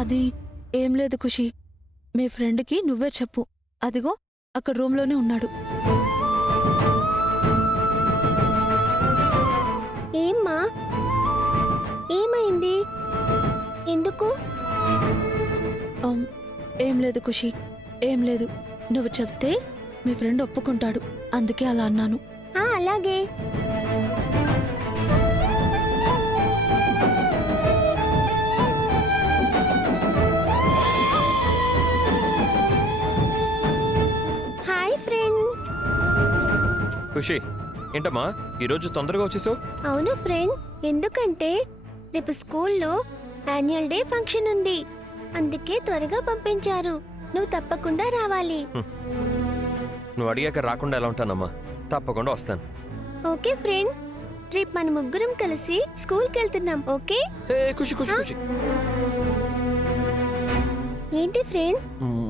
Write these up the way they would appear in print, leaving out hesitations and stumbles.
అది ఏం లేదు ఖుషి. మీ ఫ్రెండ్కి నువ్వే చెప్పు. అదిగో అక్కడ రూమ్లోనే ఉన్నాడు. ఏమ్మా, ఏమైంది? ఎందుకు? ఏం లేదు ఖుషి, ఏం లేదు. నువ్వు చెప్తే మీ ఫ్రెండ్ ఒప్పుకుంటాడు, అందుకే అలా అన్నాను. అలాగే. Hi friend. ఖుషి, ఏంటమ్మా ఈరోజు తొందరగా వచ్చేసావు? అవును ఫ్రెండ్, ఎందుకంటే రేపు స్కూల్లో యాన్యువల్ డే ఫంక్షన్ ఉంది, అందుకే త్వరగా పంపించారు. నువ్వు తప్పకుండా రావాలి. నువ్వు అడిగాక రాకుండా ఎలా ఉంటానమ్మా, తప్పకుండా వస్తాను. ఓకే ఫ్రెండ్, రేపు మన ముగ్గురం కలిసి స్కూల్కి వెళ్తున్నాం. ఓకే? ఖుషి ఖుషి ఖుషి. ఏంటి ఫ్రెండ్?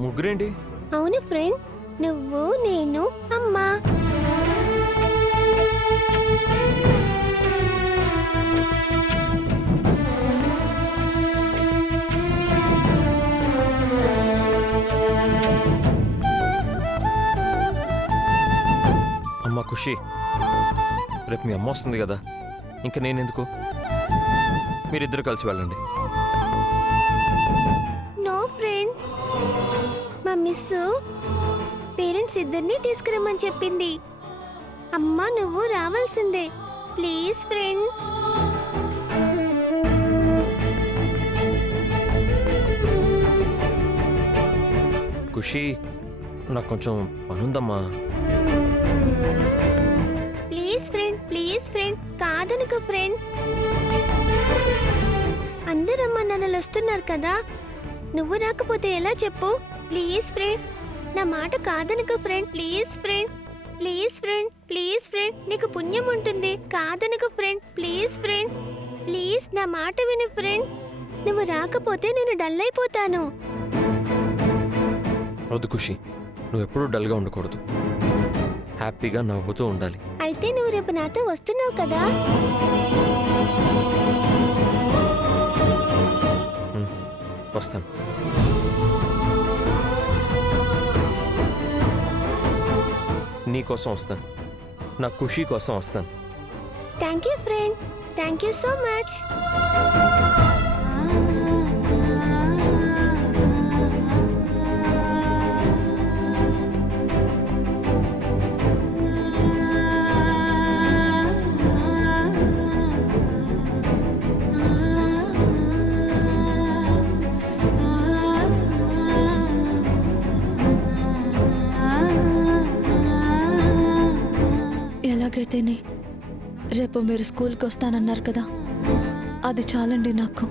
ముగ్గురేంటి? అవును ఫ్రెండ్, నువ్వు, నేను, అమ్మా. అమ్మా ఖుషి, రేపు మీ అమ్మ వస్తుంది కదా, ఇంకా నేనెందుకు? మీరిద్దరు కలిసి వెళ్ళండి. నో ఫ్రెండ్, మా మిస్ పేరెంట్స్ ఇద్దరిని తీసుకురమ్మని చెప్పింది. అమ్మా నువ్వు రావాల్సిందే, ప్లీజ్ ఫ్రెండ్. ఖుషి, నాకు కొంచెం పనుందమ్మా. ప్లీజ్ ఫ్రెండ్, ప్లీజ్ ఫ్రెండ్, కాదనుకో ఫ్రెండ్. అందరూ అమ్మ నాన్నలు వస్తున్నారు కదా, నువ్వు రాకపోతే ఎలా చెప్పు? ప్లీజ్ ఫ్రెండ్, నా మాట కాదనుకో friend. Please friend, please friend, please friend, నీకు పుణ్యం ఉంటుంది, కాదనుకో ఫ్రెండ్. ప్లీజ్ ఫ్రెండ్, ప్లీజ్ నా మాట విను ఫ్రెండ్. నువ్వు రాకపోతే నేను డల్ అయిపోతాను. వద్దు ఖుషి, నువ్వు ఎప్పుడూ డల్గా ఉండకూడదు, హ్యాపీగా నవ్వుతూ ఉండాలి. అయితే నువ్వు రేపు నాతో వస్తున్నావు కదా? వస్తాను. నీ కోసం వస్తాను, నా ఖుషి కోసం వస్తాను. Thank you friend, thank you so much. ఎలాగైతేనే రేపు మీరు స్కూల్కి వస్తానన్నారు కదా, అది చాలండి నాకు.